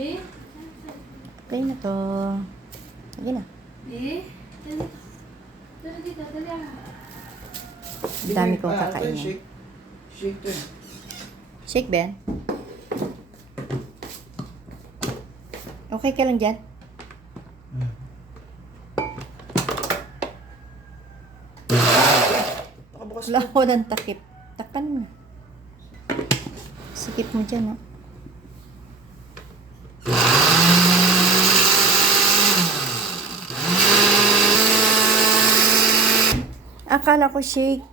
Okay na to. Sige na. Dami kong kakainin. Shake. Shake to. Shake, Ben. Okay ka lang dyan? Wala ko ng takip. Takpan mo. Sikip mo dyan, oh. Akala ko shake.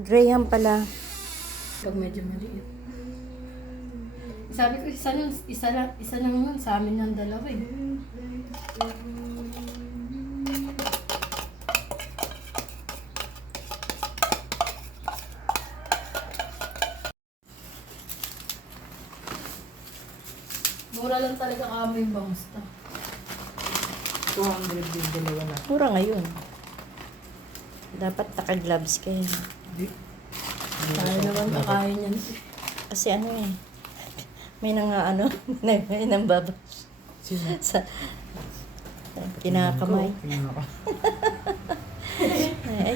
Graham pala. Pag medyo maliit. Sabi ko, isa lang nun sa amin ng dalawa eh. Mura lang talaga kamo yung bangusta. 200 din dalawa na. Mura ngayon. Dapat naka-gloves kayo. Kaya naman kakain yan. Kasi ano eh. May may nambaba. Sa kinakamay. Ay,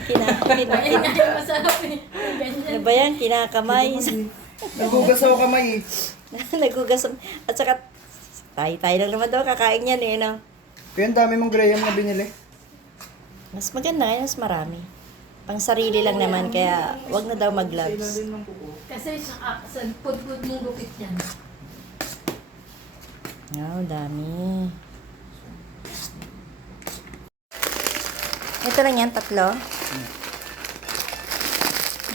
Ayun nga yung masarap eh. Ano Ganyan. ba yan? Kinakamay. Nagugas ako kamay eh. Nagugas. At saka, tayo lang naman daw kakain yan eh, no? Kaya ang dami mong Graham na binili. Mas maganda ngayon, mas marami. Pang sarili lang naman, kaya wag na daw mag-gloves. Kasi sa pudpud mong gupit yan. Oh, dami. Ito lang yan, 3.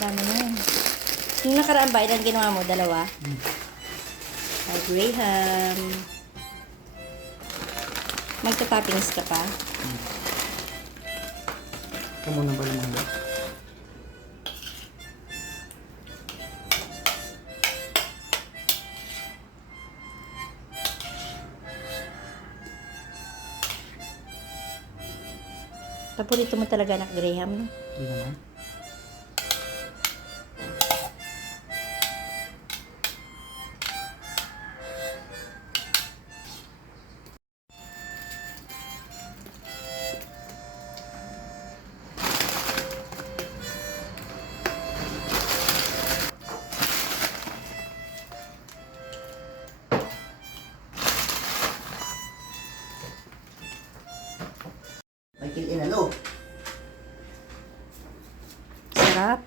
Dami na yan. Yung nakaraan ba, ilang ginawa mo? 2? Oh, Graham. Magta-toppings ka pa? Ito muna ba naman ba? Paborito mo talaga anak Graham, no? Hindi naman. Michael Inalo. Sarap.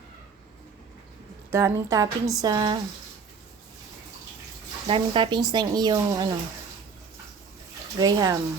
Daming toppings sa... Daming toppings ng iyong, Graham.